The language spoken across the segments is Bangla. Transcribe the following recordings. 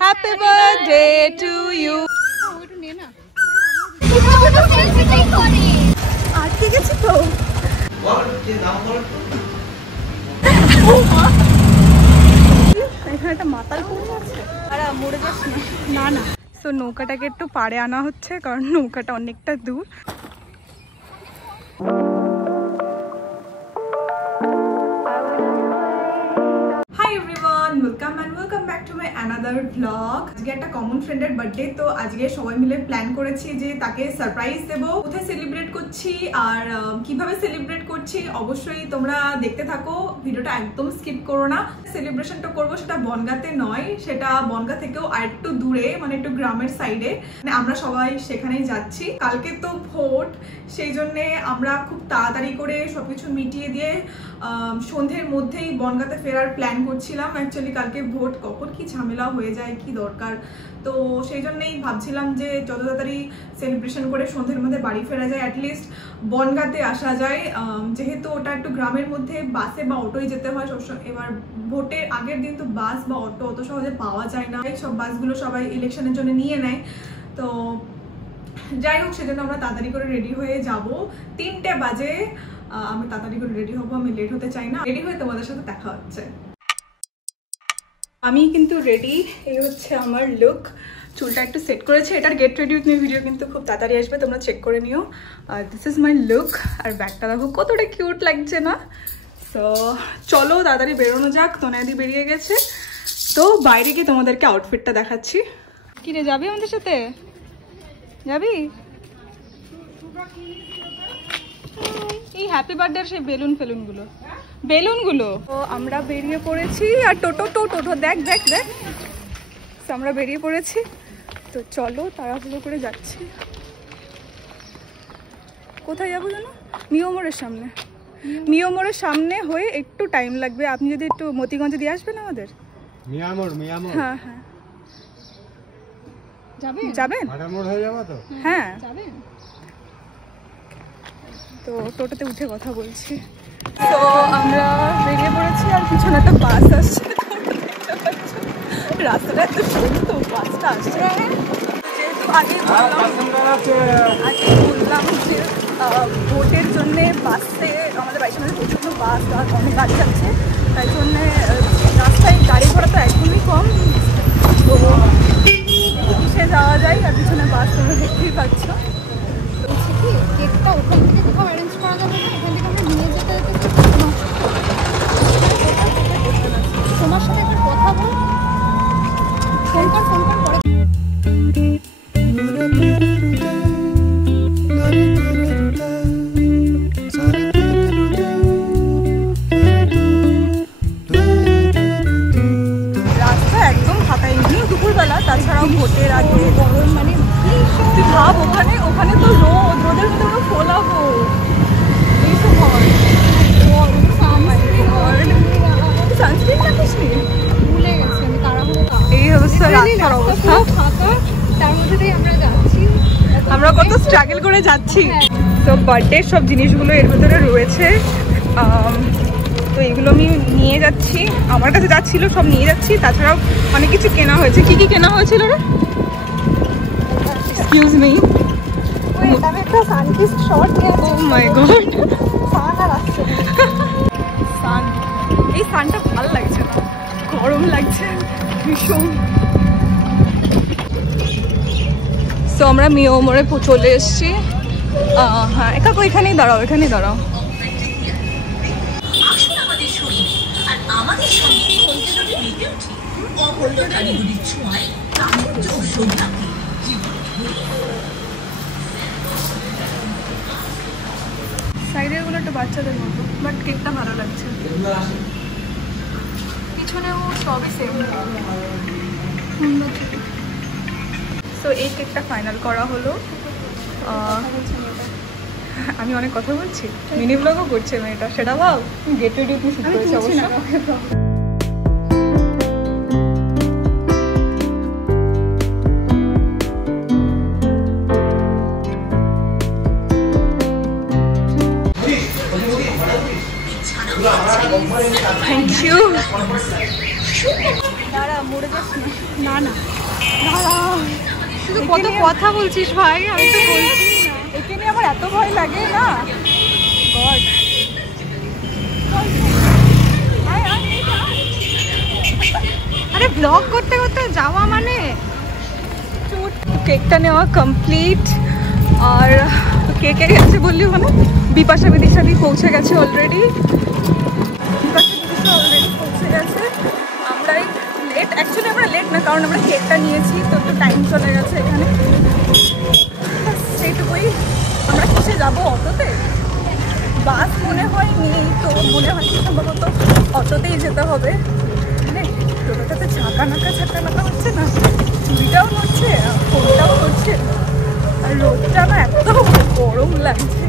Happy birthday to you. আটকে গেছি তো। এখানে একটা মাতাল পড়ে আছে, আর মরে যাস না। না সো নৌকাটাকে একটু পাড়ে আনা হচ্ছে কারণ নৌকাটা অনেকটা দূর। Welcome back to my another blog. আজকে একটা কমন ফ্রেন্ডের বার্থডে, তো আজকে সবাই মিলে প্ল্যান করেছি যে তাকে সারপ্রাইজ দেবো। কোথায় সেলিব্রেট করছি আর কিভাবে সেলিব্রেট করছি অবশ্যই তোমরা দেখতে থাকো, ভিডিওটা একদম স্কিপ করো না। সেলিব্রেশনটা করবো সেটা বনগাঁতে নয়, সেটা বনগাঁ থেকেও আরেকটু দূরে, মানে একটু গ্রামের সাইডে। মানে আমরা সবাই সেখানেই যাচ্ছি। কালকে তো ভোট, সেই জন্যে আমরা খুব তাড়াতাড়ি করে সবকিছু মিটিয়ে দিয়ে সন্ধ্যের মধ্যেই বনগাঁতে ফেরার প্ল্যান করছিলাম। অ্যাকচুয়ালি কালকে ভোট, কখন কি ঝামেলা হয়ে যায় কি দরকার, তো সেই জন্যই ভাবছিলাম যে যত তাড়াতাড়ি সেলিব্রেশন করে সন্ধ্যের মধ্যে বাড়ি ফেরা যায়, অ্যাটলিস্ট বনগাঁতে আসা যায়। যেহেতু ওটা একটু গ্রামের মধ্যে, বাসে বা অটোয় যেতে হয় সবসময়। এবার ভোটের আগের দিন তো বাস বা অটো অত সহজে পাওয়া যায় না, সব বাসগুলো সবাই ইলেকশনের জন্য নিয়ে নেয়। তো যাই হোক, সেজন্য আমরা তাড়াতাড়ি করে রেডি হয়ে যাব। 3টে বাজে আমি তাড়াতাড়ি করে রেডি হবো, আমি লেট হতে চাই না। রেডি হয়ে তোমাদের সাথে দেখা হচ্ছে। আমি কিন্তু রেডি, এই হচ্ছে আমার লুক। চুলটা একটু সেট করেছে, এটার get ready with me video কিন্তু খুব তাড়াতাড়ি আসবে, তোমরা চেক করে নিও। আর দিস ইজ মাই লুক। আর ব্যাগটা দেখো কতটা কিউট লাগছে না? সো চলো তাড়াতাড়ি বেরোনো যাক। তনয়াদি বেরিয়ে গেছে, তো বাইরে গিয়ে তোমাদেরকে আউটফিটটা দেখাচ্ছি। কি রে, যাবি আমাদের সাথে? যাবি? এই হ্যাপি বার্থডে সেই বেলুনগুলো তো আমরা বেরিয়ে পড়েছি। আর টোটো দেখ দেখ দেখ, আমরা বেরিয়ে পড়েছি। তো চলো তাড়াহুড়ো করে যাচ্ছি। কোথায় যাবো জানো? মিয়ামোড়ের সামনে হয়ে একটু টাইম লাগবে। আপনি যদি একটু মতিগঞ্জে দিয়ে আসবেন আমাদের। মিয়ামোড় হ্যাঁ হ্যাঁ যাবেন? হ্যাঁ তো টোটোতে উঠে কথা বলছি। তো আমরা বেরিয়ে পড়েছি, আর পিছনে একটা বাস আসছে। রাস্তাটা এত সুন্দর, বাসটা আসছে। যেহেতু আগে বললাম যে ভোটের জন্যে বাসে আমাদের বাড়ির সামনে প্রচণ্ড বাস আর অনেক গাড়ি যাচ্ছে, তাই জন্যে রাস্তায় গাড়ি ঘোড়া তো একদমই কম। তো কিসে যাওয়া যায়, আর পিছনে বাস তোমরা দেখতেই পাচ্ছ। বলছি কি, কেকটা ওখান থেকে কোথাও অ্যারেঞ্জ করা যাবে না? এখান থেকে আমরা নিয়ে যেতে তোমার সাথে একবার কথা বল, ফোন কর পরে। রাস্তা একদম ফাঁকা, এমনিও দুপুরবেলা, তাছাড়াও ভোটের আগে গরম। মানে তুই ভাব, ওখানে তো রোদের মধ্যে আমরা ফোলাবো। এইসব হয়। সানস্ক্রিন রাখিসনি? ভুলে গেছি আমি, তাড়াহুড়ো। এই অবস্থা, রাস্তার অবস্থা ফাঁকা, তার মধ্যে দিয়ে আমরা যাচ্ছি। আমরা কত স্ট্রাগল করে যাচ্ছি। তো বার্থডে সব জিনিসগুলো এর ভেতরে রয়েছে, তো এগুলো আমি নিয়ে যাচ্ছি। আমার কাছে যা ছিল সব নিয়ে যাচ্ছি, তাছাড়াও অনেক কিছু কেনা হয়েছে। কি কি কেনা হয়েছিল রে? এক্সকিউজ মি, আমি একটা সানকিস্ট শট নিয়েছি। ও মাই গড, সান আর আসছে সান। এই সানটা ভালো লাগছে না, গরম লাগছে ভীষণ। তো আমরা মিয়ামোড়ে চলে এসেছি। হ্যাঁ কাকু, এখানেই দাঁড়াও। সাইডের গুলো একটু বাচ্চাদের মতো, বাট কেকটা ভালো লাগছে। পিছনেও সবই সেম। তো এই কেকটা ফাইনাল করা হলো। আমি অনেক কথা বলছি, মিনি ব্লগও করছে মেয়েটা, সেটা ভাব। গেট রেডি শুট করেছে অবশ্য। Thank you. দাঁড়া, মরে না না তুই কত কথা বলছিস ভাই, আমি তো বলছি একে নিয়ে আমার এত ভয় লাগে না। গড আরে ব্লগ করতে করতে যাওয়া মানে কেকটা নেওয়া কমপ্লিট। আর কে কে গেছে বললি, মানে বিপাশা বিদিশাদি পৌঁছে গেছে অলরেডি, অলরেডি পৌঁছে গেছে। আমরাই লেট, অ্যাকচুয়ালি আমরা লেট না, কারণ আমরা কেকটা নিয়েছি তো একটু টাইম চলে গেছে এখানে, সেইটুকুই। আমরা কিসে যাবো? অটোতে? বাস মনে হয় নেই, তো মনে হয় সম্ভবত অটোতেই যেতে হবে। মানে টোটোটাতে ঝাঁকা নাকা হচ্ছে না, চুরিটাও নড়ছে, ফোনটাও নড়ছে, আর রোদটা না এত গরম লাগছে।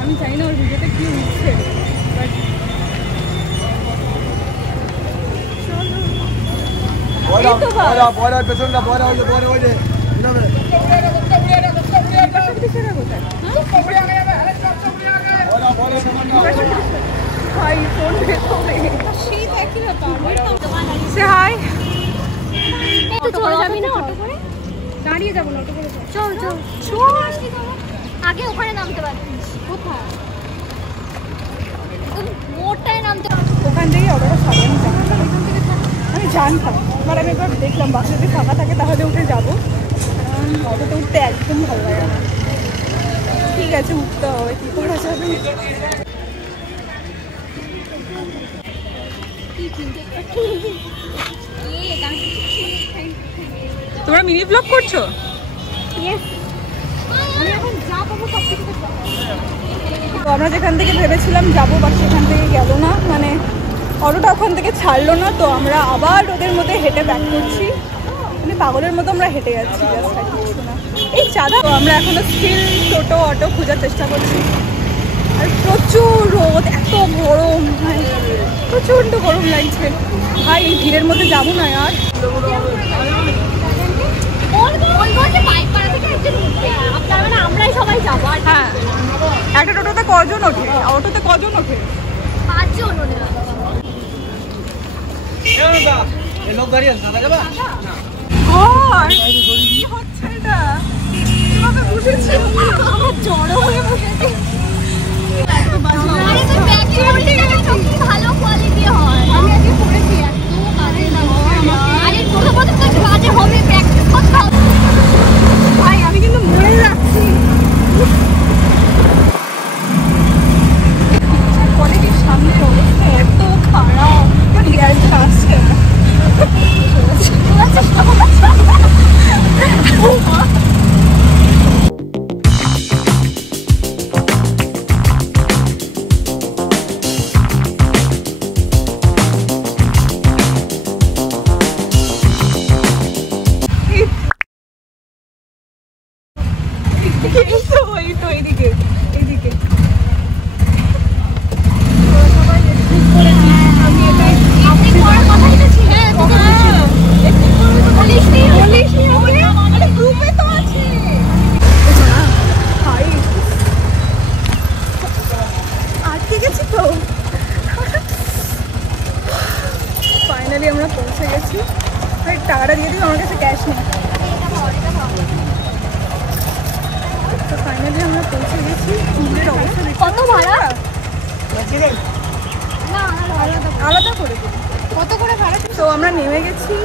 আমি জানি না ওর ভিডিওতে কি উঠছে, দাঁড়িয়ে যাবো না, অটো করে চল চল আগে ওখানে নামতে পারছিস। কোথায়? মোড়টায় নামতে পারছিস, ওখান থেকেই অটোটা সামনে আমি জানতাম, এবার আমি একবার দেখলাম বাসে যদি ফাঁকা থাকে তাহলে উঠে যাবো, অটোতে উঠতে একদম ভালো লাগে না। ঠিক আছে উঠতে হবে, কী করে যাবে? তোমরা মিনি ব্লগ করছো? তো আমরা যেখান থেকে ভেবেছিলাম যাবো, বাট সেখান থেকে গেল না, মানে অটোটা ওখান থেকে ছাড়লো না, তো আমরা আবার রোদের মধ্যে হেঁটে ব্যাক করছি, মানে পাগলের মতো আমরা হেঁটে যাচ্ছি, জাস্ট আর কিছু না। এই চাঁদা, তো আমরা এখনো স্টিল টোটো অটো খোঁজার চেষ্টা করছি, আর প্রচুর রোদ, এত গরম, প্রচণ্ড গরম লাগছে ভাই। এই ভিড়ের মধ্যে যাবো না আর। আমরাই সবাই যাবো। হ্যাঁ, একটা টোটোতে কজন ওঠে? অটোতে কজন ওঠে? 5 জন ওঠে। কি হচ্ছে এটা? কিভাবে বসেছি? জড়ো হয়ে বসেছি। আরে তুই ব্যাগে উল্টে গেলে কি ভালো কোয়ালিটি হয়। আমি আজকে পড়েছি, এত কাজে না আরে প্রথমত তো কাজে হবে, প্র্যাকটিস করতে হবে ভাই। আমি কিন্তু মনে রাখছি কোয়ালিটির সামনে অবস্থা এত খারাপ, রিয়ালটা আসছে না। এইদিকে এইদিকে আটকে গেছি তো। ফাইনালি আমরা পৌঁছে গেছি। টাকাটা দিয়ে দিই, আমার কাছে ক্যাশ নেই। তো ফাইনালি আমরা পৌঁছে গেছি। ভিড়ের অবস্থা কত ভাড়া? আলাদা করে দিই। কত করে ভাড়া? তো আমরা নেমে গেছি,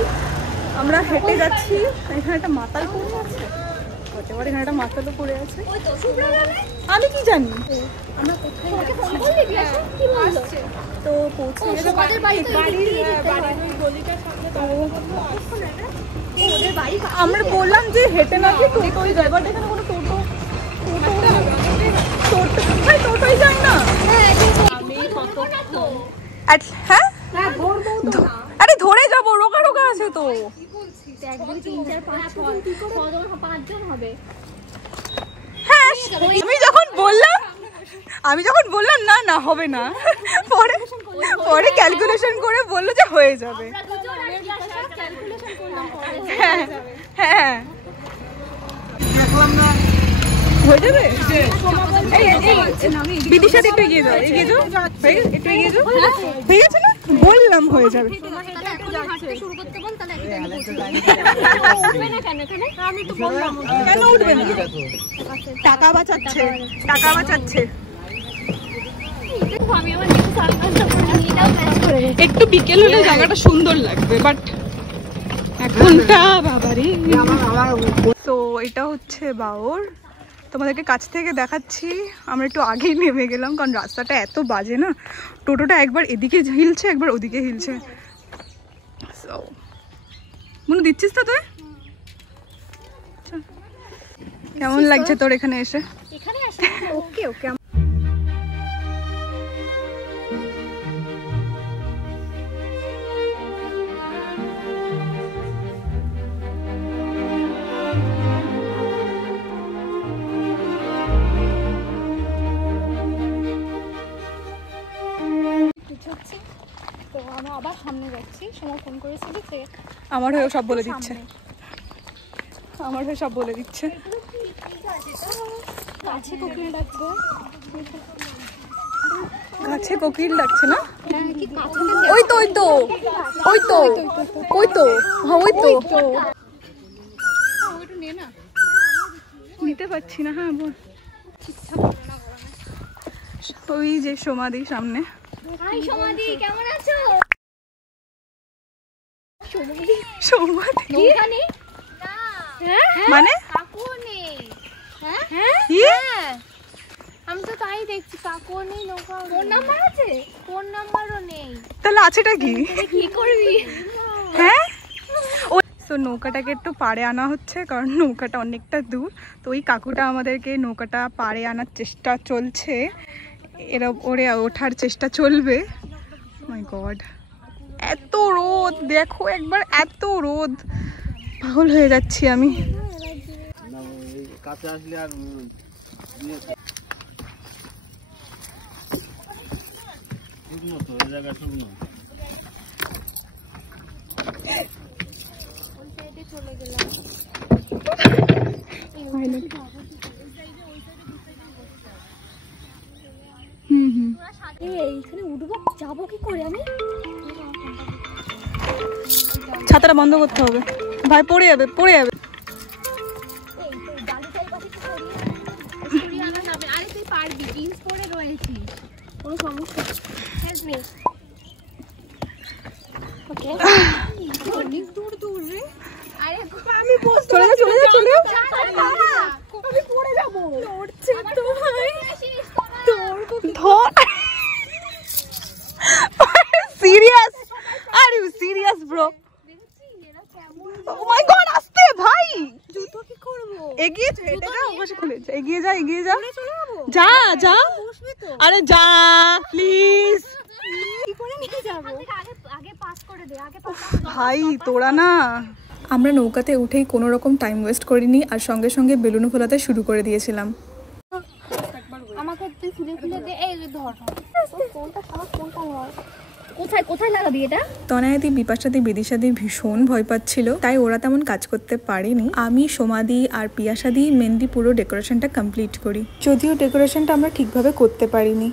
আমরা হেঁটে যাচ্ছি। এখানে একটা মাতাল পড়ে আছে, হতে পারে এখানে একটা মাতালও পড়ে আছে, আমি কি জানি। আমরা কোথায় যাচ্ছি? কি বললো? তো পৌঁছে গেছি ওদের বাড়ির গলিটার সামনে, তো ওদের বাড়ি। আমরা বললাম যে হেঁটে না গিয়ে টোটোই যায়, বাট এখানে কোনো টোটোই যায় না। হ্যাঁ, আরে ধরে যাবো, রোগা রোগা আছে তো। 1 2 3 4 5 6 জন হবে। হ্যাঁ, আমি যখন বললাম না না হবে না, পরে পরে ক্যালকুলেশন করে বললো যে হয়ে যাবে। হ্যাঁ হ্যাঁ হয়ে যাবে। বিদিশা একটু এগিয়ে যাও, এগিয়ে যাও, একটু এগিয়ে যাও। হয়ে গেছে না? বললাম হয়ে যাবে। কেন উঠবে না? টাকা বাঁচাচ্ছে, টাকা বাঁচাচ্ছে। একটু বিকেল হলে জায়গাটা সুন্দর লাগবে, বাট এখনটা বাবারি। তো এটা হচ্ছে বাওর, তোমাদেরকে কাছ থেকে দেখাচ্ছি। আমরা একটু আগেই নেমে গেলাম কারণ রাস্তাটা এত বাজে না, টোটোটা একবার এদিকে হিলছে একবার ওদিকে হিলছে। মনে দিচ্ছিস তো তুই? কেমন লাগছে তোর এখানে এসে? এখানে আসে ওকে ওকে। তো আমরা আবার সামনে যাচ্ছি। সময় ফোন করেছিল যে আমার হয়েও সব বলে দিচ্ছে, আমার হয়ে সব বলে দিচ্ছে। গাছে কোকিল ডাকবো, গাছে কোকিল ডাকছে না? ওই তো ওই তো ওই তো ওই তো হ্যাঁ ওই তো নিতে পারছি না। হ্যাঁ বল। ওই যে সমাধি সামনে। হাই সমাধি, কেমন আছো? সমাধি সমাধি নৌকা নেই মানে? কাকুও নেই। হ্যাঁ কি? আমি তো তাই দেখছি, কাকুও নেই, নৌকা। ফোন নাম্বার আছে? ফোন নাম্বারও নেই। তাহলে আছেটা কি? কি করবি? হ্যাঁ তো নৌকাটাকে একটু পাড়ে আনা হচ্ছে কারণ নৌকাটা অনেকটা দূর। তো ওই কাকুটা আমাদেরকে নৌকাটা পাড়ে আনার চেষ্টা চলছে, এরা ওরে ওঠার চেষ্টা চলবে। মাই গড, এত রোদ দেখো একবার, এত রোদ, পাগল হয়ে যাচ্ছি আমি। কাছে আসলে আর শুকনো তো এই জায়গা শুকনো। চলে গেলাম। এইখানে উঠবো, যাবো কি করে আমি? ছাতাটা বন্ধ করতে হবে ভাই, পড়ে যাবে পড়ে যাবে। আরে তুই পারবি, জিন্স পরে রয়েছিস, কোনো সমস্যা নেই। ওকে অনেক দূর দূর রে। আরে আমি চলে যা চলে যা চলে যা। আমি পড়ে যাবো। লড়ছে তো ভাই, ধর। Serious? Are you serious bro? O my god, আস্তে ভাই। জুতো কি করব? এগিয়ে যা, এটা না ওপাশে খুলে যা, এগিয়ে যা এগিয়ে যা। যা যা, আরে যা প্লিজ। কি করে নিয়ে যাব? আগে পাস করে দে, আগে পাস। ভাই তোরা না। আমরা নৌকাতে উঠেই কোনো রকম টাইম ওয়েস্ট করিনি আর সঙ্গে সঙ্গে বেলুন ফোলাতে শুরু করে দিয়েছিলাম। আমাকে তুই খুলে খুলে দে। এই ধর, কোনটা খারাপ কোনটা নয়। কোথায় কোথায় লাগাবি এটা? তনায়াদি, বিপাশাদি, বিদিশাদি ভীষণ ভয় পাচ্ছিল, তাই ওরা তেমন কাজ করতে পারেনি। আমি, সমাধি আর পিয়াসাদি মেনলি পুরো ডেকোরেশনটা কমপ্লিট করি, যদিও ডেকোরেশনটা আমরা ঠিকভাবে করতে পারিনি।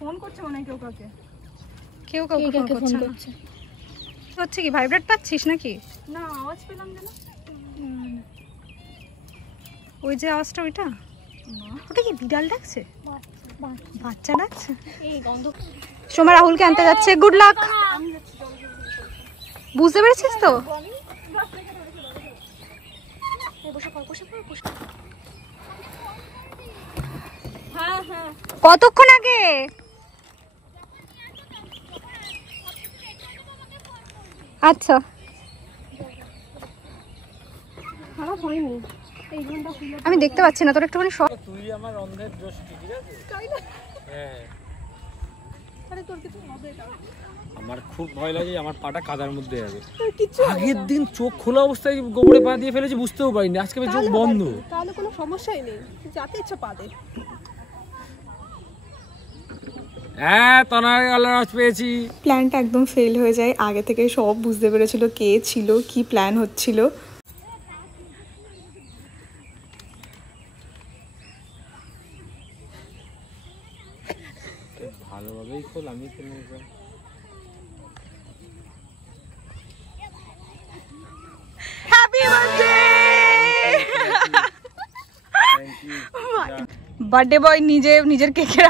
ফোন করছে মনে হয় কেউ কাউকে, কেউ কাউকে ফোন করছে না। হচ্ছে কি ভাইব্রেট পাচ্ছিস নাকি? না, আওয়াজ পেলাম না। ওই যে আওয়াজটা, ওইটা ওটা কি বিড়াল ডাকছে? বাচ্চা ডাকছে। এই গন্ধ। সোমা রাহুলকে আনতে যাচ্ছে, গুড লাক। বুঝতে পেরেছিস তো? কতক্ষণ আগে? আচ্ছা আমি দেখতে পাচ্ছি না, তোর একটুখানি শর্ট। তুই আমার অন্ধের দৃষ্টি, ঠিক আছে? হ্যাঁ, আমার খুব ভয় লাগে, আমার পাটা কাদার মধ্যে যাবে। আগের দিন চোখ খোলা অবস্থায় গোবরে পা দিয়ে ফেলেছি, বুঝতেও পারিনি, আজকে চোখ বন্ধ। তাহলে কোনো সমস্যাই নেই, যাতে ইচ্ছা পা দে। হ্যাঁ তনার গলার আওয়াজ পেয়েছি। প্ল্যানটা একদম ফেল হয়ে যায়, আগে থেকে সব বুঝতে পেরেছিল কে ছিল, কি প্ল্যান হচ্ছিল। ভালোভাবেই খোল, আমি হ্যাপি বার্থডে বার্থডে বয় নিজের কেকের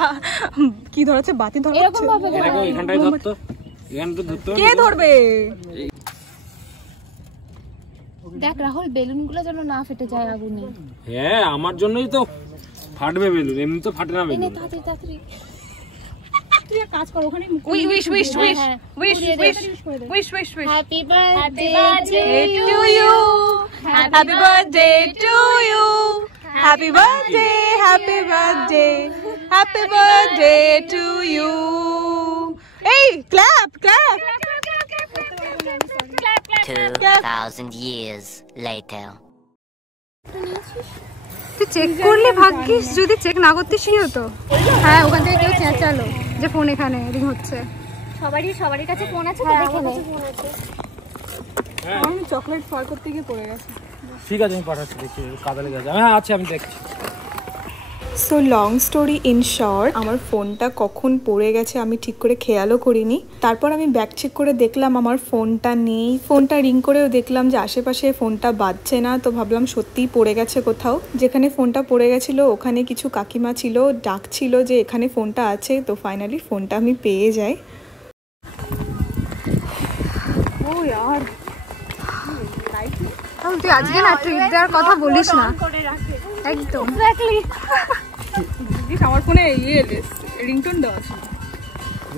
কি ধরেছে, বাতি ধরেছে এরকম ভাবে এখানটায় ধরতো, এখানটা ধরতো। কে ধরবে? দেখ রাহুল, বেলুন গুলো যেন না ফেটে যায় আগুনে। হ্যাঁ আমার জন্যই তো ফাটবে বেলুন, এমনি তো ফাটে না বেলুন। তাড়াতাড়ি তাড়াতাড়ি কাজ করো ওখানে। Wish happy birthday to you, happy birthday to you, happy birthday, happy birthday, happy birthday to you. এই ক্ল্যাপ ক্ল্যাপ। 2000 years later. তুই চেক করলে ভাগ্যিস, যদি চেক না করতিস কি হতো? হ্যাঁ ওখান থেকে কেউ চেঁচালো যে ফোন এখানে রিং হচ্ছে। সবারই কাছে ফোন আছে তো, দেখে নে। আমি চকলেট ফার করতে গিয়ে পড়ে গেছে। ঠিক আছে আমি পাঠাচ্ছি, দেখি কাদা লেগে আছে। হ্যাঁ আচ্ছা আমি দেখছি। So long story in short, আমার ফোনটা কখন পড়ে গেছে আমি ঠিক করে খেয়ালও করিনি। তারপর আমি ব্যাক চেক করে দেখলাম আমার ফোনটা নেই। ফোনটা রিং করেও দেখলাম যে আশেপাশে ফোনটা বাজছে না, তো ভাবলাম সত্যিই পড়ে গেছে কোথাও। যেখানে ফোনটা পড়ে গেছিলো ওখানে কিছু কাকিমা ছিল, ডাকছিল যে এখানে ফোনটা আছে, তো ফাইনালি ফোনটা আমি পেয়ে যাই। ও यार তুই আজকে না ট্রিপ দেওয়ার কথা বলিস না একদম। আমার ফোনে রিংটোন দেওয়া ছিল।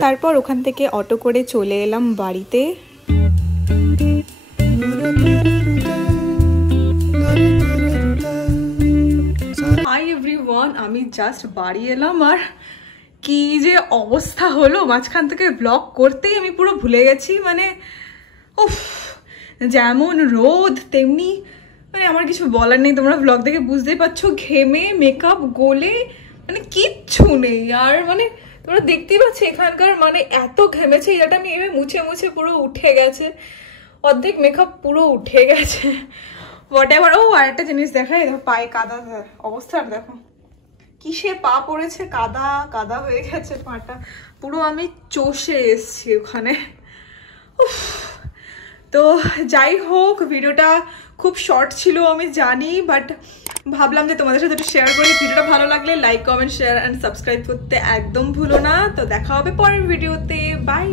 তারপর ওখান থেকে অটো করে চলে এলাম বাড়িতে। হাই এভরিওয়ান, আমি জাস্ট বাড়ি এলাম আর কি যে অবস্থা হলো, মাঝখান থেকে ব্লগ করতেই আমি পুরো ভুলে গেছি। মানে উফ, যেমন রোদ তেমনি মানে আমার কিছু বলার নেই, তোমরা ব্লগ দেখে বুঝতেই পারছো, ঘেমে মেকআপ গলে মানে কিচ্ছু নেই। আর মানে তোমরা দেখতেই পাচ্ছ এখানকার মানে এত ঘেমেছে, এটা আমি এভাবে মুছে মুছে পুরো উঠে গেছে, অর্ধেক মেকআপ পুরো উঠে গেছে। What ever. ও আর একটা জিনিস দেখাই, দেখো পায়ে কাদা অবস্থা, দেখো কিসে পা পড়েছে, কাদা কাদা হয়ে গেছে পাটা, পুরো আমি চষে এসছি ওখানে। তো যাই হোক, ভিডিওটা খুব শর্ট ছিল আমি জানি, বাট ভাবলাম যে তোমাদের সাথে একটু শেয়ার করি। ভিডিওটা ভালো লাগলে like comment share and subscribe করতে একদম ভুলো না। তো দেখা হবে পরের ভিডিওতে, বাই।